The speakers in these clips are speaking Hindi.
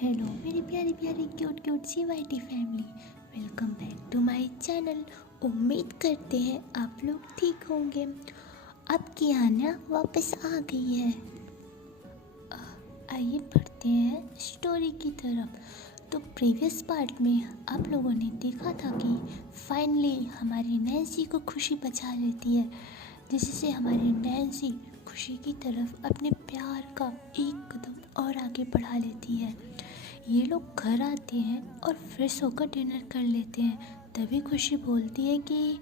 हेलो मेरी प्यारी प्यारी क्यूट क्यूट सी वाइटी family, welcome back to my channel. उम्मीद करते हैं आप लोग ठीक होंगे। आपकी आना वापस आ गई है। आइए बढ़ते हैं स्टोरी की तरफ। तो प्रीवियस पार्ट में आप लोगों ने देखा था कि फाइनली हमारी नैन्सी को खुशी बचा लेती है, जिससे हमारी नैन्सी खुशी की तरफ अपने प्यार का एक कदम और आगे बढ़ा लेती है। ये लोग घर आते हैं और फ्रेश होकर डिनर कर लेते हैं। तभी खुशी बोलती है कि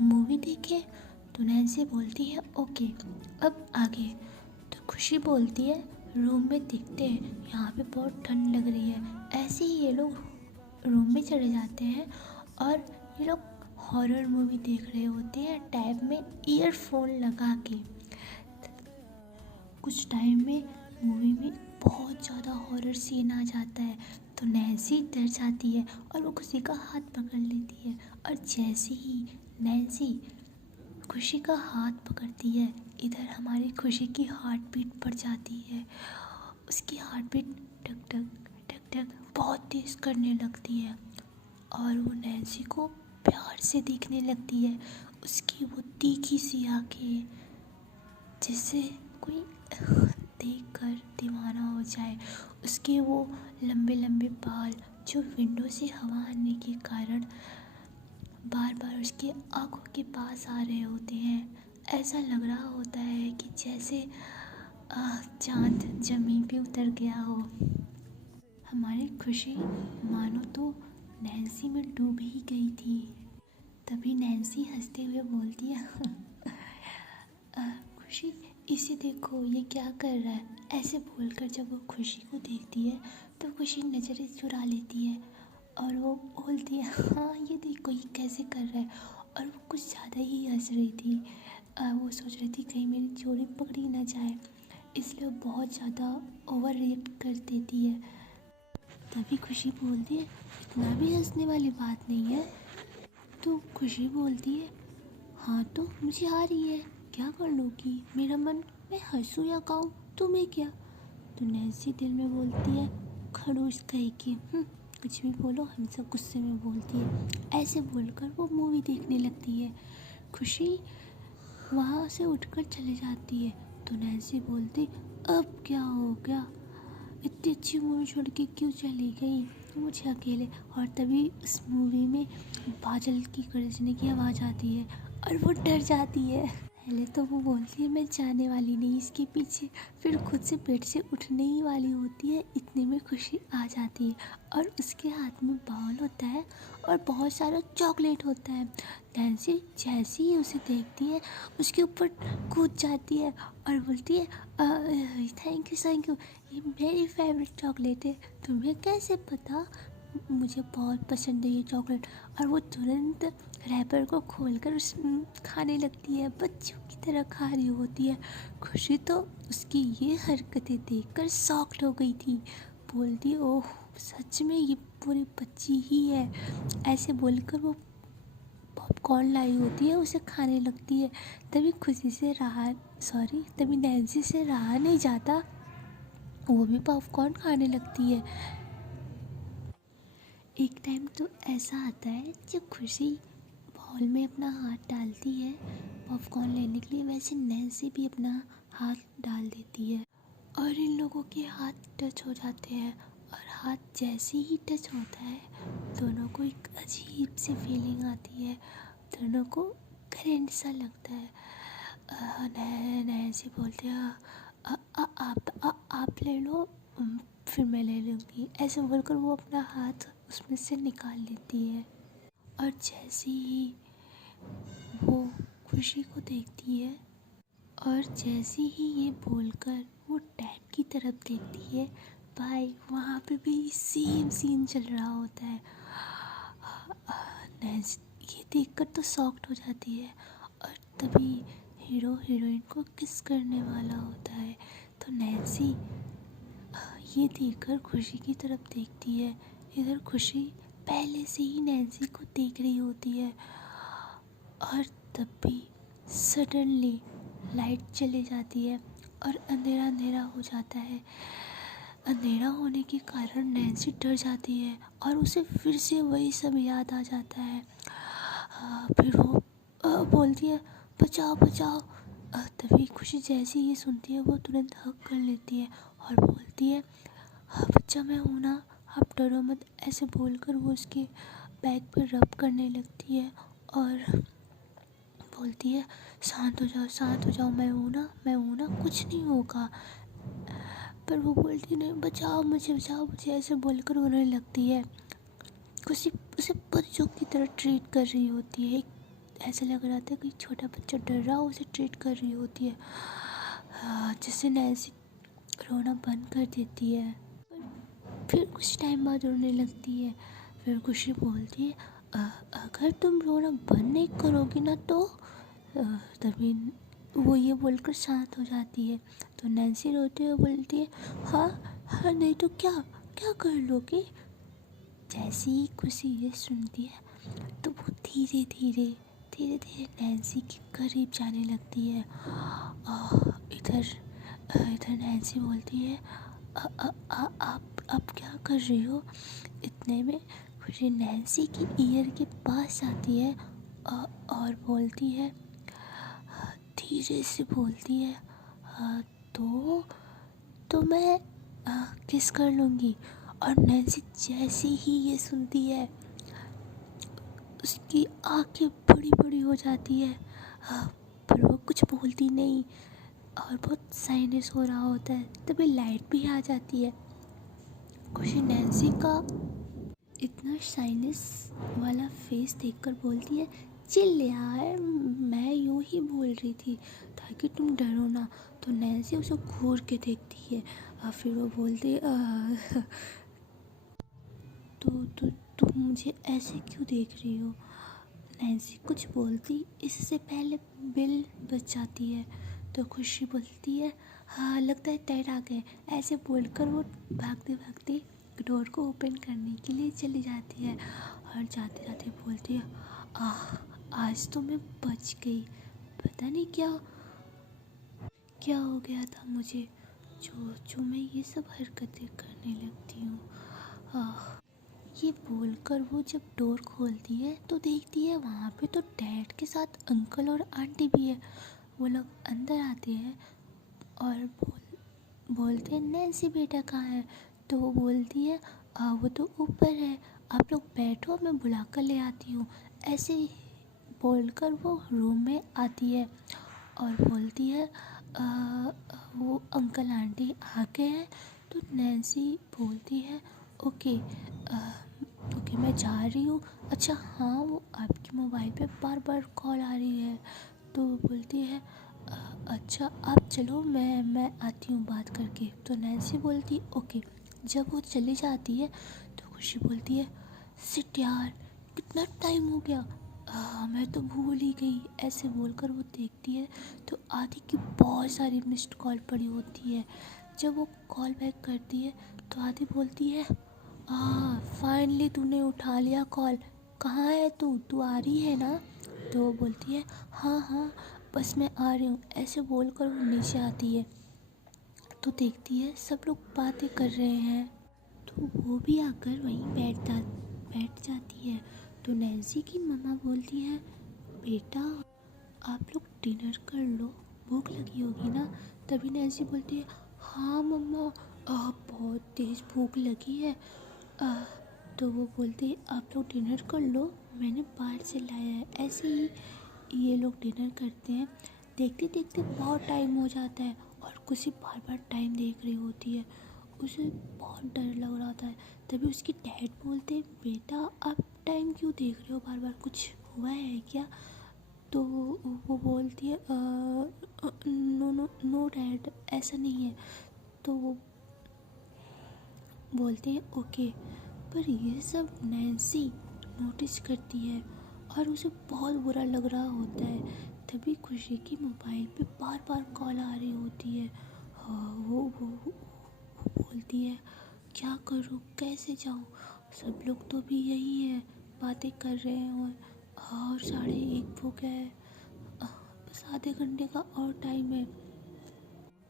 मूवी देखें। तो नैन्सी बोलती है ओके, अब आगे। तो खुशी बोलती है रूम में देखते हैं, यहाँ पे बहुत ठंड लग रही है। ऐसे ही ये लोग रूम में चले जाते हैं और ये लोग हॉरर मूवी देख रहे होते हैं टैब में ईयरफोन लगा के। कुछ टाइम में मूवी में बहुत ज़्यादा हॉरर सीन आ जाता है, तो नैन्सी डर जाती है और वो खुशी का हाथ पकड़ लेती है। और जैसे ही नैन्सी खुशी का हाथ पकड़ती है, इधर हमारी खुशी की हार्ट बीट बढ़ जाती है। उसकी हार्ट बीट टक टक टक टक बहुत तेज़ करने लगती है और वो नैन्सी को प्यार से देखने लगती है। उसकी वो तीखी सी आँखें, जिससे कोई देखकर दीवाना हो जाए। उसके वो लंबे लंबे बाल जो विंडो से हवा आने के कारण बार बार उसके आँखों के पास आ रहे होते हैं। ऐसा लग रहा होता है कि जैसे चाँद ज़मीन पे उतर गया हो। हमारी खुशी मानो तो नैन्सी में डूब ही गई थी। तभी नैन्सी हंसते हुए बोलती है खुशी, इसे देखो ये क्या कर रहा है। ऐसे बोलकर जब वो खुशी को देखती है तो खुशी नज़रें चुरा लेती है और वो बोलती है हाँ ये देखो ये कैसे कर रहा है। और वो कुछ ज़्यादा ही हंस रही थी। वो सोच रही थी कहीं मेरी चोरी पकड़ी ना जाए, इसलिए वो बहुत ज़्यादा ओवर रिएक्ट कर देती है। तभी खुशी बोलती है इतना भी हंसने वाली बात नहीं है। तो खुशी बोलती है हाँ तो मुझे आ रही है, क्या कर लोगी मेरा मन, मैं हंसूँ या गाऊँ, तुम्हें क्या। तो नैन्सी दिल में बोलती है खड़ूस कहीं की, कुछ भी बोलो, हमेशा गुस्से में बोलती है। ऐसे बोलकर वो मूवी देखने लगती है। खुशी वहाँ से उठकर चले जाती है। तो नैन्सी बोलती अब क्या हो गया, इतनी अच्छी मूवी छोड़ के क्यों चली गई मुझे अकेले। और तभी उस मूवी में बादल की गरजने की आवाज़ आती है और वो डर जाती है। पहले तो वो बोलती है मैं जाने वाली नहीं इसके पीछे, फिर खुद से बेड से उठने ही वाली होती है, इतने में खुशी आ जाती है और उसके हाथ में बाउल होता है और बहुत सारा चॉकलेट होता है। नैन्सी जैसे ही उसे देखती है उसके ऊपर कूद जाती है और बोलती है थैंक यू, ये मेरी फेवरेट चॉकलेट है, तुम्हें कैसे पता, मुझे बहुत पसंद है ये चॉकलेट। और वो तुरंत रैपर को खोलकर उस खाने लगती है, बच्चों की तरह खा रही होती है। खुशी तो उसकी ये हरकतें देखकर शॉक्ड हो गई थी। बोलती ओह सच में ये पूरी बच्ची ही है। ऐसे बोलकर वो पॉपकॉर्न लाई होती है, उसे खाने लगती है। तभी नैन्सी से रहा नहीं जाता, वो भी पॉपकॉर्न खाने लगती है। एक टाइम तो ऐसा आता है जब खुशी बॉल में अपना हाथ डालती है पॉपकॉर्न लेने के लिए, वैसे नैन्सी भी अपना हाथ डाल देती है और इन लोगों के हाथ टच हो जाते हैं। और हाथ जैसे ही टच होता है दोनों को एक अजीब सी फीलिंग आती है, दोनों को करंट सा लगता है। नैन्सी बोलती है आप ले लो, फिर मैं ले लूँगी। ऐसे बोलकर वो अपना हाथ उसमें से निकाल लेती है और जैसे ही वो खुशी को देखती है और जैसे ही ये बोलकर वो टैब की तरफ देखती है, भाई वहाँ पे भी सेम सीन चल रहा होता है। नैन्सी ये देखकर तो शॉक्ड हो जाती है और तभी हीरो हीरोइन को किस करने वाला होता है। तो नैन्सी ये देखकर खुशी की तरफ देखती है। इधर खुशी पहले से ही नैन्सी को देख रही होती है और तब भी सडनली लाइट चली जाती है और अंधेरा अंधेरा हो जाता है। अंधेरा होने के कारण नैन्सी डर जाती है और उसे फिर से वही सब याद आ जाता है। फिर वो बोलती है बचाओ बचाओ। तभी खुशी जैसे ही ये सुनती है वो तुरंत हक कर लेती है और बोलती है हाँ बच्चा मैं हूँ ना, आप डरो मत। ऐसे बोलकर वो उसके बैक पर रब करने लगती है और बोलती है शांत हो जाओ, मैं हूँ ना, मैं हूँ ना, कुछ नहीं होगा। पर वो बोलती नहीं बचाओ मुझे, ऐसे बोलकर रोने लगती है। खुशी उसे बच्चों की तरह ट्रीट कर रही होती है। ऐसा लग रहा था कि छोटा बच्चा डर रहा हो उसे ट्रीट कर रही होती है। जिससे नैन्सी रोना बंद कर देती है। फिर कुछ टाइम बाद रोने लगती है। फिर खुशी बोलती है अगर तुम रोना बंद नहीं करोगी ना तो तभी वो ये बोलकर शांत हो जाती है। तो नैन्सी रोते हुए बोलती है हाँ हाँ नहीं तो क्या क्या कर लोगे। जैसे ही खुशी ये सुनती है तो वो धीरे धीरे नैन्सी के करीब जाने लगती है। इधर नैन्सी बोलती है आप क्या कर रही हो। इतने में खुशी नैन्सी की ईयर के पास आती है और बोलती है धीरे से बोलती है तो मैं किस कर लूँगी। और नैन्सी जैसे ही ये सुनती है उसकी आंखें बड़ी बड़ी हो जाती है। पर वो कुछ बोलती नहीं और बहुत साइनेस हो रहा होता है। तभी लाइट भी आ जाती है। खुशी नैन्सी का इतना साइनेस वाला फेस देखकर बोलती है चिल यार, मैं यूं ही बोल रही थी ताकि तुम डरो ना। तो नैन्सी उसे घूर के देखती है और फिर वो बोलती तो तुम मुझे ऐसे क्यों देख रही हो। नैन्सी कुछ बोलती इससे पहले बिल बच जाती है। तो खुशी बोलती है हाँ लगता है टाइट आ गए। ऐसे बोलकर वो भागते भागते डोर को ओपन करने के लिए चली जाती है और जाते जाते बोलती है आज तो मैं बच गई। पता नहीं क्या क्या हो गया था मुझे जो मैं ये सब हरकतें करने लगती हूँ। ये बोलकर वो जब डोर खोलती है तो देखती है वहाँ पे तो डैड के साथ अंकल और आंटी भी है। वो लोग अंदर आते हैं और बोलते हैं नैन्सी बेटा कहाँ है। तो वो बोलती है वो तो ऊपर है, आप लोग बैठो मैं बुला कर ले आती हूँ। ऐसे बोलकर वो रूम में आती है और बोलती है वो अंकल आंटी आ गए हैं। तो नैन्सी बोलती है ओके ओके मैं जा रही हूँ। अच्छा हाँ वो आपके मोबाइल पे बार बार कॉल आ रही है। तो वो बोलती है अच्छा आप चलो मैं आती हूँ बात करके। तो नैन्सी बोलती ओके। जब वो चली जाती है तो खुशी बोलती है सिट यार कितना टाइम हो गया, मैं तो भूल ही गई। ऐसे बोलकर वो देखती है तो आदि की बहुत सारी मिस्ड कॉल पड़ी होती है। जब वो कॉल बैक करती है तो आदि बोलती है फाइनली तूने उठा लिया कॉल, कहाँ है तू आ रही है ना। तो वो बोलती है हाँ बस मैं आ रही हूँ। ऐसे बोलकर वो नीचे आती है तो देखती है सब लोग बातें कर रहे हैं तो वो भी आकर वहीं बैठ जाती है। तो नैन्सी की मम्मा बोलती है बेटा आप लोग डिनर कर लो, भूख लगी होगी ना। तभी नैन्सी बोलती है हाँ मम्मा बहुत तेज़ भूख लगी है। तो वो बोलती है आप लोग डिनर कर लो, मैंने बाहर से लाया है। ऐसे ही ये लोग डिनर करते हैं। देखते देखते बहुत टाइम हो जाता है और खुशी बार बार टाइम देख रही होती है। उसे बहुत डर लग रहा था। तभी उसकी डैड बोलते हैं बेटा आप टाइम क्यों देख रहे हो बार बार, कुछ हुआ है क्या। तो वो बोलती है नो नो नो डैड ऐसा नहीं है। तो वो बोलते हैं ओके। पर ये सब नैन्सी नोटिस करती है और उसे बहुत बुरा लग रहा होता है। तभी खुशी की मोबाइल पे बार बार कॉल आ रही होती है। वो बोलती है क्या करूँ कैसे जाऊँ, सब लोग तो भी यही है बातें कर रहे हैं और 1:30 हो गया है, बस आधे घंटे का और टाइम है।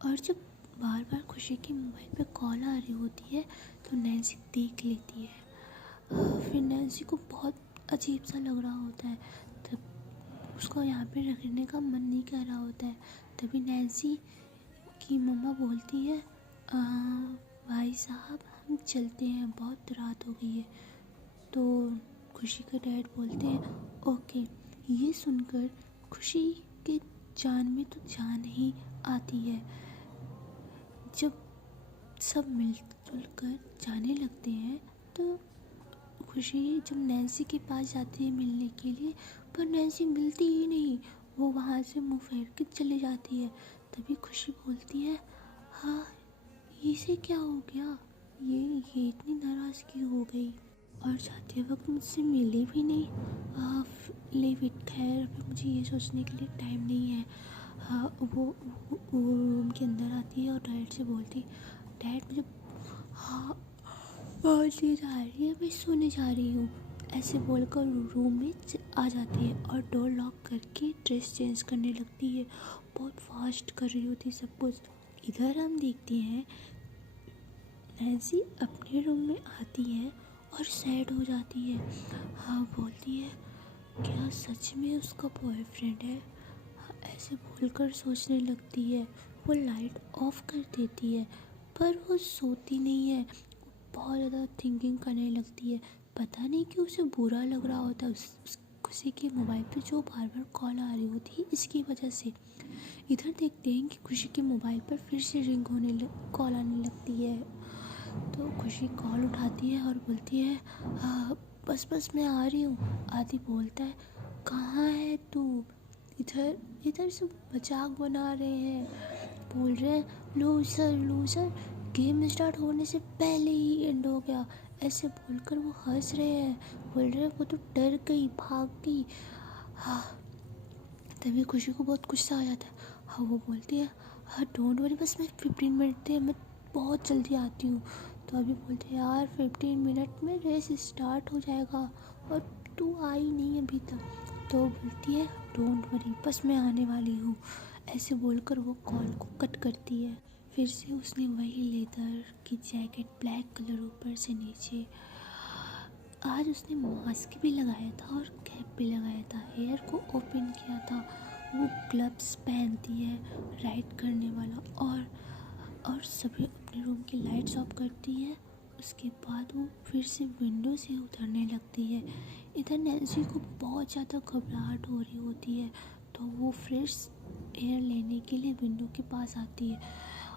और जब बार बार खुशी के मोबाइल पे कॉल आ रही होती है तो नैन्सी देख लेती है। फिर नैन्सी को बहुत अजीब सा लग रहा होता है, तब उसको यहाँ पे रहने का मन नहीं कर रहा होता है। तभी नैन्सी की मम्मा बोलती है, भाई साहब हम चलते हैं, बहुत रात हो गई है। तो खुशी के डैड बोलते हैं ओके। ये सुनकर खुशी के जान में तो जान ही आती है। जब सब मिलजुल कर जाने लगते हैं तो खुशी जब नैन्सी के पास जाती है मिलने के लिए, पर नैन्सी मिलती ही नहीं, वो वहाँ से मुँह फेर के चली जाती है। तभी खुशी बोलती है, हाँ इसे क्या हो गया, ये इतनी नाराज़ क्यों हो गई, और जाते वक्त मुझसे मिली भी नहीं। लेव इट, खैर अभी मुझे ये सोचने के लिए टाइम नहीं है। वो रूम के अंदर आती है और डैड से बोलती, डैड मुझे हाँ बहुत नींद आ रही है, मैं सोने जा रही हूँ। ऐसे बोलकर रूम में आ जाती है और डोर लॉक करके ड्रेस चेंज करने लगती है। बहुत फास्ट कर रही होती है सब कुछ। इधर हम देखते हैं नैन्सी अपने रूम में आती है और सैड हो जाती है। हाँ बोलती है, क्या सच में उसका बॉयफ्रेंड है। हाँ, ऐसे बोलकर सोचने लगती है। वो लाइट ऑफ कर देती है पर वो सोती नहीं है, बहुत ज़्यादा थिंकिंग करने लगती है। पता नहीं क्यों उसे बुरा लग रहा होता है उस खुशी के मोबाइल पे जो बार बार कॉल आ रही होती है इसकी वजह से। इधर देखते हैं कि खुशी के मोबाइल पर फिर से रिंग कॉल आने लगती है। तो खुशी कॉल उठाती है और बोलती है, बस मैं आ रही हूँ। आदि बोलता है, कहाँ है तू, इधर सब मजाक बना रहे हैं, बोल रहे हैं लूज़र गेम स्टार्ट होने से पहले ही एंड हो गया। ऐसे बोलकर वो हंस रहे हैं, बोल रहे हैं वो तो डर गई, भाग गई। हाँ तभी खुशी को बहुत गुस्सा आ जाता है। हाँ वो बोलती है, हाँ डोंट वरी, बस मैं 15 मिनट दे, मैं बहुत जल्दी आती हूँ। तो अभी बोलते हैं, यार 15 मिनट में रेस स्टार्ट हो जाएगा और तू आई नहीं अभी तक। तो बोलती है, डोंट वरी, बस मैं आने वाली हूँ। ऐसे बोलकर वो कॉल को कट करती है। फिर से उसने वही लेदर की जैकेट, ब्लैक कलर ऊपर से नीचे। आज उसने मास्क भी लगाया था और कैप भी लगाया था, हेयर को ओपन किया था। वो ग्लव्स पहनती है राइड करने वाला, और सभी अपने रूम की लाइट्स ऑफ करती है। उसके बाद वो फिर से विंडो से उतरने लगती है। इधर नैन्सी को बहुत ज़्यादा घबराहट हो रही होती है, तो वो फ्रेश एयर लेने के लिए विंडो के पास आती है।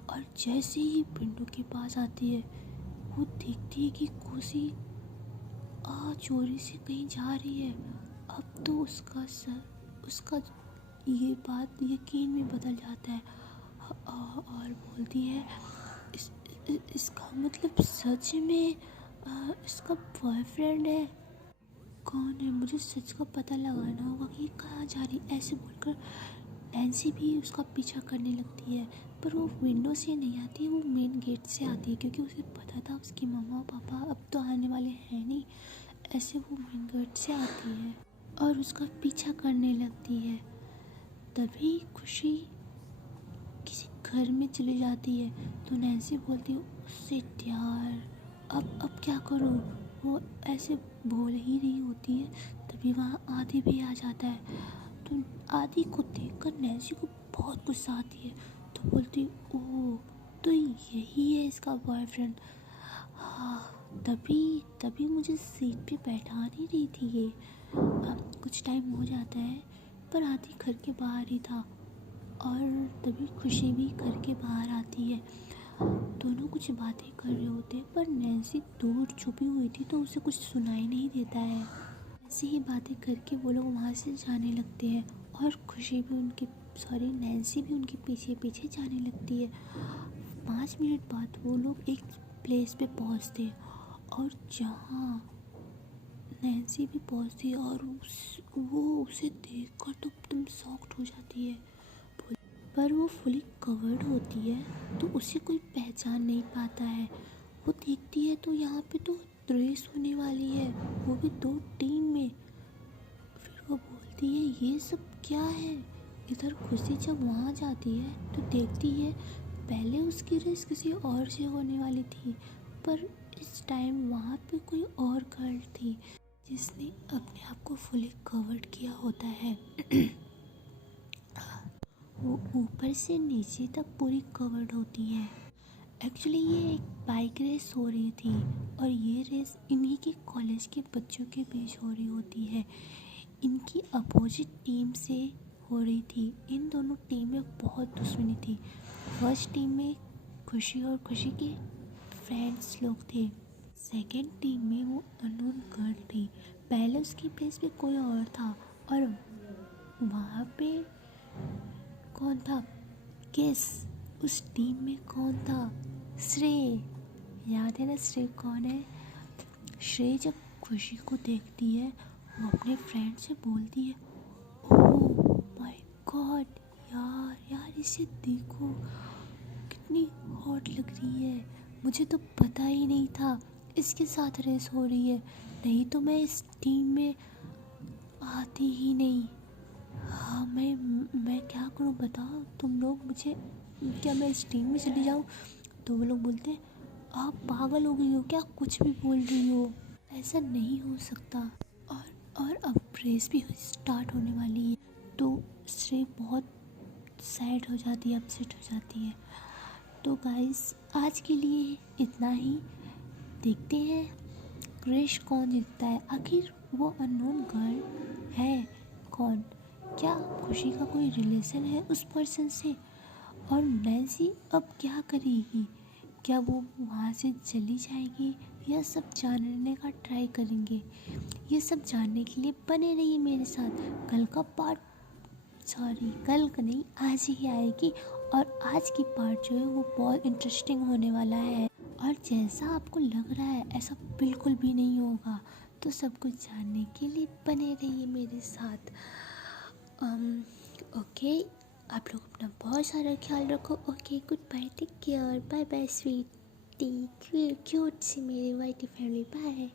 और जैसे ही विंडो के पास आती है वो देखती है कि खुशी चोरी से कहीं जा रही है। अब तो उसका ये बात यकीन में बदल जाता है और बोलती है, इसका मतलब सच में इसका बॉयफ्रेंड है। कौन है, मुझे सच का पता लगाना होगा कि कहाँ जा रही। ऐसे बोलकर नैन्सी भी उसका पीछा करने लगती है, पर वो विंडो से नहीं आती, वो मेन गेट से आती है, क्योंकि उसे पता था उसकी मम्मा पापा अब तो आने वाले हैं नहीं। ऐसे वो मेन गेट से आती है और उसका पीछा करने लगती है। तभी खुशी किसी घर में चली जाती है। तो नैन्सी बोलती है, उससे यार अब क्या करूँ। वो ऐसे बोल ही रही होती है, तभी वहाँ आदि भी आ जाता है। तो आदि को देखकर नैन्सी को बहुत गुस्सा आती है। तो बोलती, ओह तो यही है इसका बॉयफ्रेंड। हाँ तभी मुझे सीट पे बैठा नहीं रही थी ये। कुछ टाइम हो जाता है पर आदि घर के बाहर ही था, और तभी खुशी भी घर के बाहर आती है। दोनों कुछ बातें कर रहे होते हैं, पर नैन्सी दूर छुपी हुई थी तो उसे कुछ सुनाई नहीं देता है। ऐसी ही बातें करके वो लोग वहाँ से जाने लगते हैं और नैन्सी भी उनके पीछे पीछे जाने लगती है। 5 मिनट बाद वो लोग एक प्लेस पे पहुँचते हैं, और जहाँ नैन्सी भी पहुँचती है और वो उसे देखकर तो एकदम शॉक्ड हो जाती है। पर वो फुली कवर्ड होती है तो उसे कोई पहचान नहीं पाता है। वो देखती है तो यहाँ पे तो रेस होने वाली है, वो भी 2 टीम में। फिर वो बोलती है, ये सब क्या है। इधर खुशी जब वहाँ जाती है तो देखती है पहले उसकी रेस किसी और से होने वाली थी, पर इस टाइम वहाँ पे कोई और गर्ल थी जिसने अपने आप को फुली कवर्ड किया होता है। वो ऊपर से नीचे तक पूरी कवर्ड होती है। एक्चुअली ये एक बाइक रेस हो रही थी और ये रेस इन्हीं के कॉलेज के बच्चों के बीच हो रही होती है। इनकी अपोजिट टीम से हो रही थी। इन दोनों टीम में बहुत दुश्मनी थी। फर्स्ट टीम में खुशी और खुशी के फ्रेंड्स लोग थे। सेकंड टीम में वो अननोन गर्ल थी। पहले उसकी प्लेस पे कोई और था और वहाँ पे कौन था? गेस उस टीम में कौन था? श्रेय। याद है ना श्रेय कौन है? श्रेय जब खुशी को देखती है वो अपने फ्रेंड से बोलती है, ओह माय गॉड, यार इसे देखो कितनी हॉट लग रही है। मुझे तो पता ही नहीं था इसके साथ रेस हो रही है, नहीं तो मैं इस टीम में आती ही नहीं। हाँ, मैं क्या करूँ बताओ तुम लोग मुझे, क्या मैं इस टीम में चली जाऊँ? तो वो लोग बोलते हैं, आप पागल हो गई हो क्या, कुछ भी बोल रही हो, ऐसा नहीं हो सकता। और अब रेस भी स्टार्ट होने वाली है। तो श्रेय बहुत सैड हो जाती है, अपसेट हो जाती है। तो गाइस आज के लिए इतना ही। देखते हैं क्रिश कौन जीतता है। आखिर वो अननोन गर्ल है कौन? क्या खुशी का कोई रिलेशन है उस पर्सन से? और नैन्सी अब क्या करेगी? क्या वो वहाँ से चली जाएगी या सब जानने का ट्राई करेंगे? ये सब जानने के लिए बने रहिए मेरे साथ। कल का नहीं, आज ही आएगी। और आज की पार्ट जो है वो बहुत इंटरेस्टिंग होने वाला है। और जैसा आपको लग रहा है ऐसा बिल्कुल भी नहीं होगा। तो सब कुछ जानने के लिए बने रहिए मेरे साथ। ओके, आप लोग अपना बहुत सारा ख्याल रखो। Okay, good bye, take care, bye bye sweetie, cute सी मेरी वाइटी फैमिली, बाय।